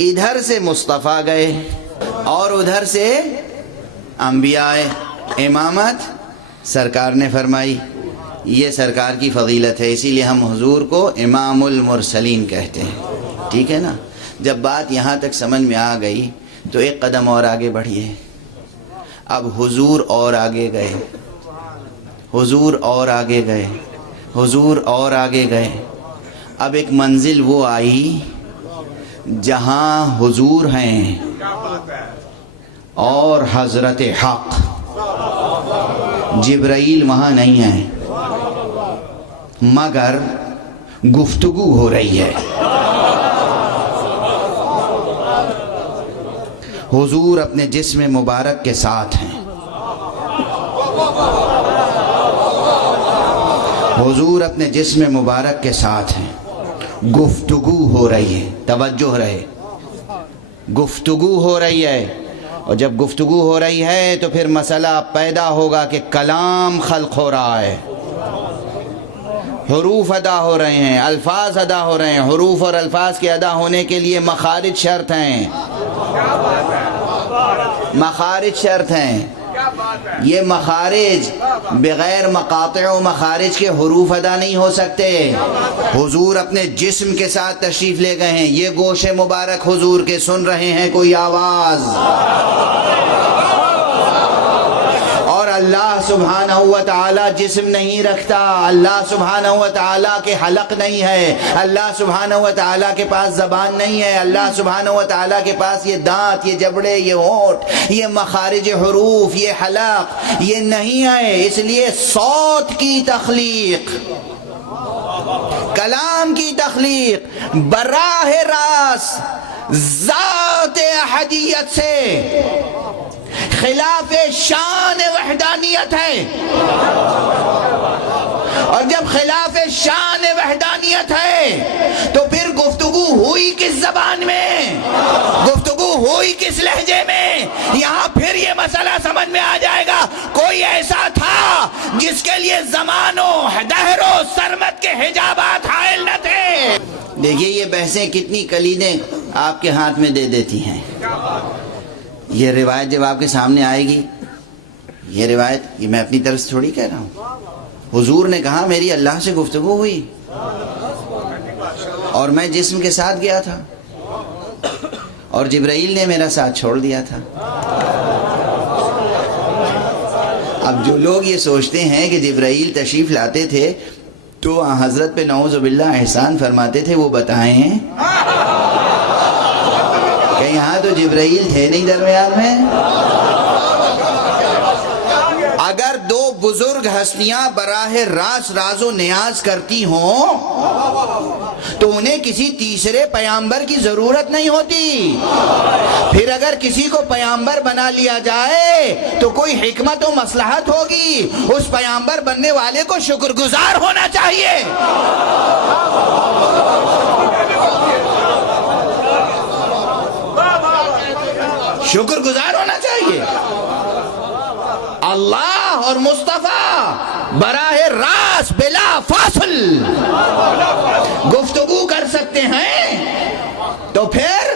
ادھر سے مصطفیٰ گئے اور ادھر سے انبیاء امامت سرکار نے فرمائی. یہ سرکار کی فضیلت ہے، اسی لیے ہم حضور کو امام المرسلین کہتے ہیں. ٹھیک ہے نا؟ جب بات یہاں تک سمجھ میں آ گئی تو ایک قدم اور آگے بڑھیے. اب حضور اور آگے گئے، حضور اور آگے گئے، حضور اور آگے گئے. اب ایک منزل وہ آئی جہاں حضور ہیں اور حضرت حق. جبرائیل وہاں نہیں ہے مگر گفتگو ہو رہی ہے. حضور اپنے جسم مبارک کے ساتھ ہیں، حضور اپنے جسم مبارک کے ساتھ ہیں. گفتگو ہو رہی ہے، توجہ رہے، گفتگو ہو رہی ہے. اور جب گفتگو ہو رہی ہے تو پھر مسئلہ پیدا ہوگا کہ کلام خلق ہو رہا ہے، حروف ادا ہو رہے ہیں، الفاظ ادا ہو رہے ہیں. حروف اور الفاظ کے ادا ہونے کے لیے مخارج شرط ہیں، مخارج شرط ہیں. یہ مخارج بغیر مقاطع و مخارج کے حروف ادا نہیں ہو سکتے. حضور اپنے جسم کے ساتھ تشریف لے گئے ہیں، یہ گوشے مبارک حضور کے سن رہے ہیں کوئی آواز، اور اللہ سبحانہ و تعالی جسم نہیں رکھتا. اللہ سبحانہ و تعالی کے حلق نہیں ہے، اللہ سبحانہ و تعالی کے پاس زبان نہیں ہے، اللہ سبحانہ و تعالی کے پاس یہ دانت، یہ جبڑے، یہ ہونٹ، یہ مخارج حروف، یہ حلق یہ نہیں ہے. اس لیے صوت کی تخلیق، کلام کی تخلیق براہ راست ذات احدیت سے خلاف شان وحدانیت ہے. اور جب خلاف شان وحدانیت ہے تو پھر گفتگو ہوئی کس زبان میں، گفتگو ہوئی کس لہجے میں؟ یہاں پھر یہ مسئلہ سمجھ میں آ جائے گا. کوئی ایسا تھا جس کے لیے زمان و دہر و سرمت کے حجابات حائل نہ تھے. دیکھیے یہ بحثیں کتنی کلیدیں آپ کے ہاتھ میں دے دیتی ہیں. یہ روایت جب آپ کے سامنے آئے گی، یہ روایت یہ میں اپنی طرف سے تھوڑی کہہ رہا ہوں، حضور نے کہا میری اللہ سے گفتگو ہوئی اور میں جسم کے ساتھ گیا تھا اور جبرائیل نے میرا ساتھ چھوڑ دیا تھا. اب جو لوگ یہ سوچتے ہیں کہ جبرائیل تشریف لاتے تھے تو حضرت پہ نعوذ باللہ احسان فرماتے تھے، وہ بتائیں کہ یہاں تو جبرائیل تھے نہیں درمیان میں. اگر دو بزرگ ہستیاں براہ راست راز و نیاز کرتی ہوں تو انہیں کسی تیسرے پیامبر کی ضرورت نہیں ہوتی. پھر اگر کسی کو پیامبر بنا لیا جائے تو کوئی حکمت و مصلحت ہوگی، اس پیامبر بننے والے کو شکر گزار ہونا چاہیے. شکر گزار ہونا چاہیے. اللہ اور مصطفیٰ براہ راست بلا فاصل گفتگو کر سکتے ہیں تو پھر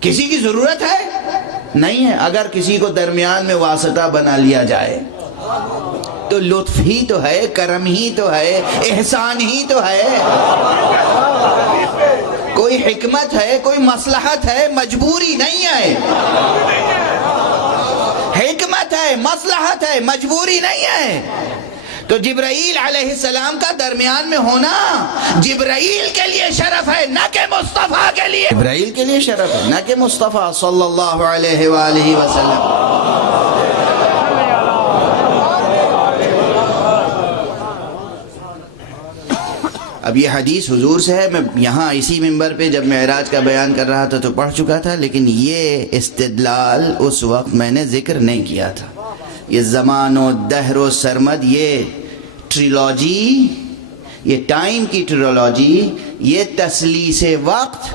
کسی کی ضرورت ہے نہیں ہے. اگر کسی کو درمیان میں واسطہ بنا لیا جائے تو لطف ہی تو ہے، کرم ہی تو ہے، احسان ہی تو ہے. کوئی حکمت ہے، کوئی مصلحت ہے، مجبوری نہیں ہے. حکمت ہے، مصلحت ہے، مجبوری نہیں ہے. تو جبرائیل علیہ السلام کا درمیان میں ہونا جبرائیل کے لیے شرف ہے نہ کہ مصطفیٰ کے لیے. جبرائیل کے لیے شرف ہے نہ کہ مصطفیٰ صلی اللہ علیہ وآلہ وسلم. اب یہ حدیث حضور سے ہے. میں یہاں اسی منبر پہ جب معراج کا بیان کر رہا تھا تو پڑھ چکا تھا، لیکن یہ استدلال اس وقت میں نے ذکر نہیں کیا تھا. یہ زمان و دہر و سرمد، یہ ٹریلوجی، یہ ٹائم کی ٹریلوجی، یہ تسلیس وقت،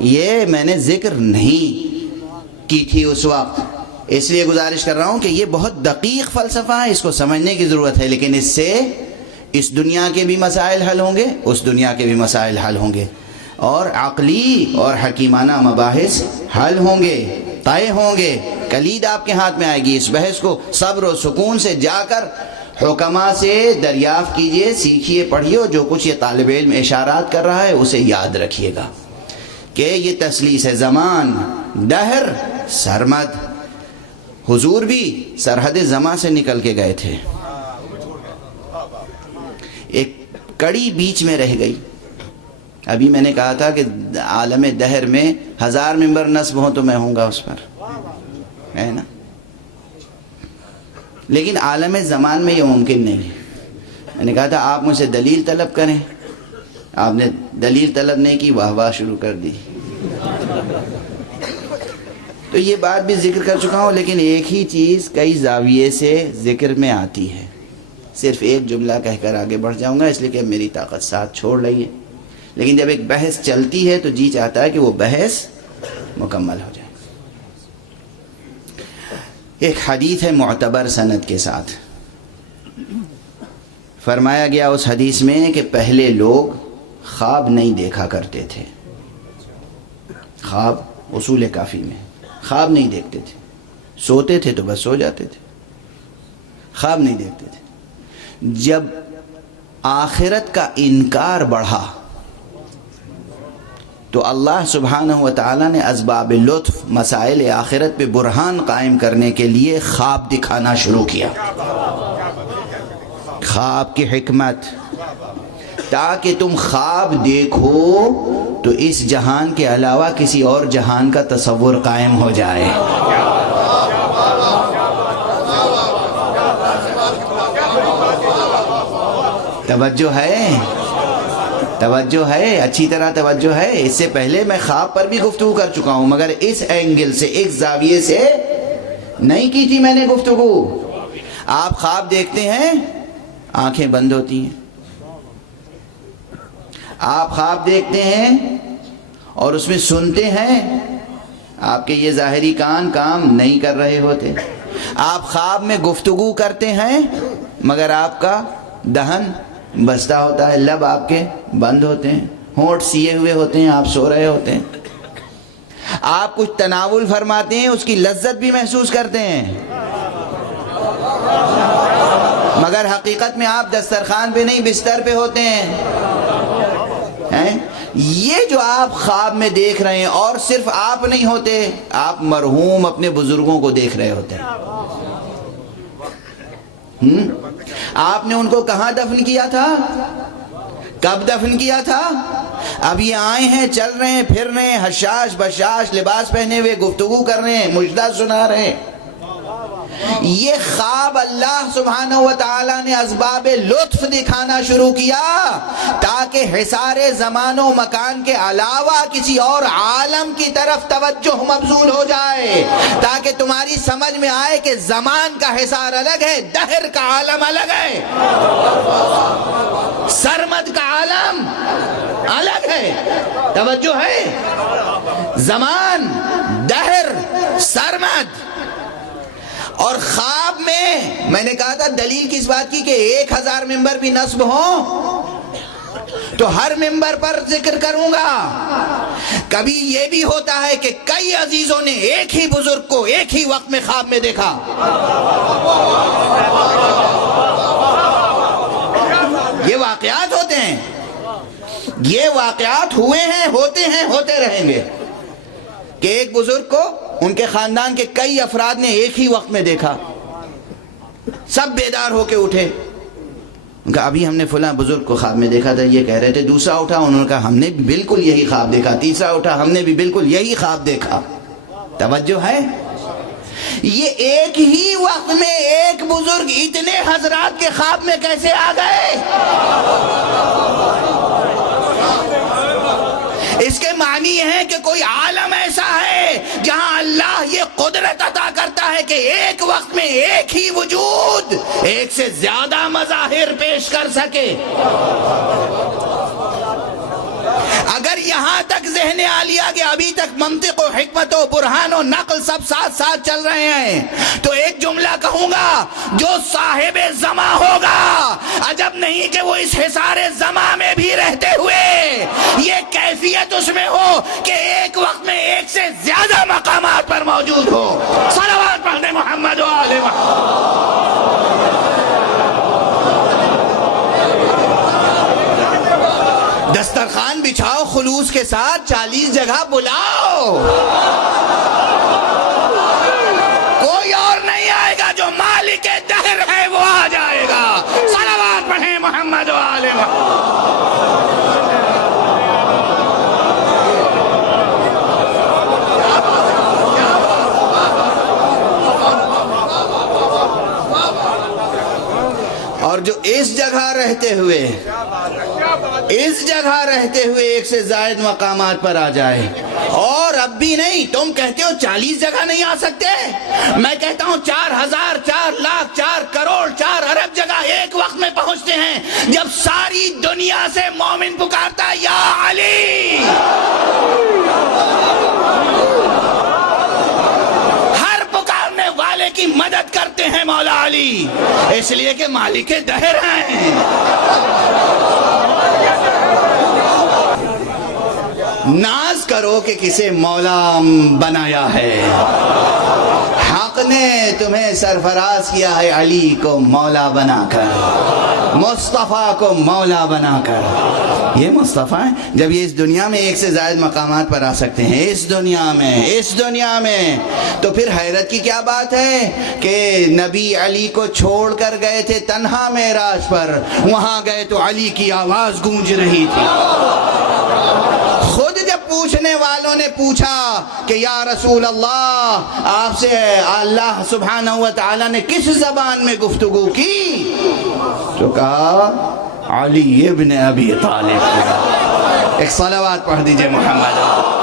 یہ میں نے ذکر نہیں کی تھی اس وقت. اس لیے گزارش کر رہا ہوں کہ یہ بہت دقیق فلسفہ ہے، اس کو سمجھنے کی ضرورت ہے. لیکن اس سے اس دنیا کے بھی مسائل حل ہوں گے، اس دنیا کے بھی مسائل حل ہوں گے. اور عقلی اور حکیمانہ مباحث حل ہوں گے، طے ہوں گے۔ کلید آپ کے ہاتھ میں آئے گی۔ اس بحث کو صبر و سکون سے جا کر حکما سے دریافت کیجئے، سیکھیے، پڑھیے، جو کچھ یہ طالب علم اشارات کر رہا ہے اسے یاد رکھیے گا کہ یہ تسلیس زمان، دہر، سرمد۔ حضور بھی سرحد زمان سے نکل کے گئے تھے، ایک کڑی بیچ میں رہ گئی۔ ابھی میں نے کہا تھا کہ عالم دہر میں 1000 ممبر نصب ہوں تو میں ہوں گا اس پر، ہے نا، لیکن عالم زمان میں یہ ممکن نہیں ہے۔ میں نے کہا تھا آپ مجھ سے دلیل طلب کریں، آپ نے دلیل طلب نہیں کی، واہ واہ شروع کر دی۔ تو یہ بات بھی ذکر کر چکا ہوں، لیکن ایک ہی چیز کئی زاویے سے ذکر میں آتی ہے۔ صرف ایک جملہ کہہ کر آگے بڑھ جاؤں گا، اس لیے کہ میری طاقت ساتھ چھوڑ رہی ہے، لیکن جب ایک بحث چلتی ہے تو جی چاہتا ہے کہ وہ بحث مکمل ہو جائے۔ ایک حدیث ہے معتبر سند کے ساتھ، فرمایا گیا اس حدیث میں کہ پہلے لوگ خواب نہیں دیکھا کرتے تھے۔ خواب اصول کافی میں خواب نہیں دیکھتے تھے، سوتے تھے تو بس سو جاتے تھے، خواب نہیں دیکھتے تھے۔ جب آخرت کا انکار بڑھا تو اللہ سبحانہ و تعالیٰ نے اسباب لطف مسائل آخرت پہ برہان قائم کرنے کے لیے خواب دکھانا شروع کیا، خواب کی حکمت، تاکہ تم خواب دیکھو تو اس جہان کے علاوہ کسی اور جہان کا تصور قائم ہو جائے۔ توجہ ہے، توجہ ہے، اچھی طرح توجہ ہے۔ اس سے پہلے میں خواب پر بھی گفتگو کر چکا ہوں، مگر اس اینگل سے، ایک زاویے سے نہیں کی تھی میں نے گفتگو۔ آپ خواب دیکھتے ہیں، آنکھیں بند ہوتی ہیں۔ آپ خواب دیکھتے ہیں اور اس میں سنتے ہیں، آپ کے یہ ظاہری کان کام نہیں کر رہے ہوتے۔ آپ خواب میں گفتگو کرتے ہیں مگر آپ کا دہن بستہ ہوتا ہے، لب آپ کے بند ہوتے ہیں، ہونٹ سیے ہوئے ہوتے ہیں، آپ سو رہے ہوتے ہیں۔ آپ کچھ تناول فرماتے ہیں، اس کی لذت بھی محسوس کرتے ہیں، مگر حقیقت میں آپ دسترخوان پہ نہیں بستر پہ ہوتے ہیں۔ یہ جو آپ خواب میں دیکھ رہے ہیں، اور صرف آپ نہیں ہوتے، آپ مرحوم اپنے بزرگوں کو دیکھ رہے ہوتے ہیں۔ آپ نے ان کو کہاں دفن کیا تھا؟ کب دفن کیا تھا؟ اب یہ آئے ہیں، چل رہے ہیں، پھر رہے ہیں، حشاش بشاش لباس پہنے ہوئے گفتگو کر رہے ہیں، مجدہ سنا رہے ہیں۔ یہ خواب اللہ سبحانہ و تعالیٰ نے اسباب لطف دکھانا شروع کیا تاکہ حصار زمان و مکان کے علاوہ کسی اور عالم کی طرف توجہ مبذول ہو جائے، تاکہ تمہاری سمجھ میں آئے کہ زمان کا حصار الگ ہے، دہر کا عالم الگ ہے، سرمد کا عالم الگ ہے۔ توجہ ہے؟ زمان، دہر، سرمد۔ اور خواب میں نے کہا تھا دلیل کس بات کی کہ 1000 ممبر بھی نصب ہوں تو ہر ممبر پر ذکر کروں گا۔ کبھی یہ بھی ہوتا ہے کہ کئی عزیزوں نے ایک ہی بزرگ کو ایک ہی وقت میں خواب میں دیکھا۔ یہ واقعات ہوتے ہیں، یہ واقعات ہوئے ہیں، ہوتے رہیں گے کہ ایک بزرگ کو ان کے خاندان کے کئی افراد نے ایک ہی وقت میں دیکھا، سب بیدار ہو کے اٹھے، ان کا ابھی ہم نے فلاں بزرگ کو خواب میں دیکھا تھا، یہ کہہ رہے تھے۔ دوسرا اٹھا، انہوں نے کہا ہم نے بھی بالکل یہی خواب دیکھا۔ تیسرا اٹھا، ہم نے بھی بالکل یہی خواب دیکھا۔ توجہ ہے؟ یہ ایک ہی وقت میں ایک بزرگ اتنے حضرات کے خواب میں کیسے آ گئے؟ اس کے معنی یہ ہے کہ کوئی عالم ایسا ہے جہاں اللہ یہ قدرت عطا کرتا ہے کہ ایک وقت میں ایک ہی وجود ایک سے زیادہ مظاہر پیش کر سکے۔ اگر یہاں تک ذہن عالیہ کے ابھی تک منطق و حکمت و برہان و نقل سب ساتھ ساتھ چل رہے ہیں تو ایک جملہ کہوں گا، جو صاحب زماں ہوگا عجب نہیں کہ وہ اس حصار زماں میں بھی رہتے ہوئے ہے یہ کیفیت اس میں ہو کہ ایک وقت میں ایک سے زیادہ مقامات پر موجود ہو. صلوات پڑھتے محمد و آل محمد. دسترخوان بچھاؤ خلوص کے ساتھ, 40 جگہ بلاؤ. کوئی اور نہیں آئے گا, جو مالک دہر ہے وہ آ جائے گا. صلوات پڑھیں محمد و آل محمد. اور جو اس جگہ رہتے ہوئے ایک سے زائد مقامات پر آ جائے, اور اب بھی نہیں, تم کہتے ہو 40 جگہ نہیں آ سکتے, میں کہتا ہوں 4000 4 لاکھ 4 کروڑ 4 ارب جگہ ایک وقت میں پہنچتے ہیں. جب ساری دنیا سے مومن پکارتا یا علی, ہر پکارنے والے کی مدد کرتے ہیں مولا علی, اس لیے کہ مالک دہر ہیں. ناز کرو کہ کسے مولا بنایا ہے, حق نے تمہیں سرفراز کیا ہے علی کو مولا بنا کر, مصطفیٰ کو مولا بنا کر. یہ مصطفیٰ ہے. جب یہ اس دنیا میں ایک سے زائد مقامات پر آ سکتے ہیں, اس دنیا میں, تو پھر حیرت کی کیا بات ہے کہ نبی علی کو چھوڑ کر گئے تھے تنہا معراج پر, وہاں گئے تو علی کی آواز گونج رہی تھی. خود جب پوچھنے والوں نے پوچھا کہ یا رسول اللہ, آپ سے اللہ سبحانہ و تعالی نے کس زبان میں گفتگو کی, تو کہا علی ابن ابی طالب. ایک صلوات پڑھ دیجئے محمد.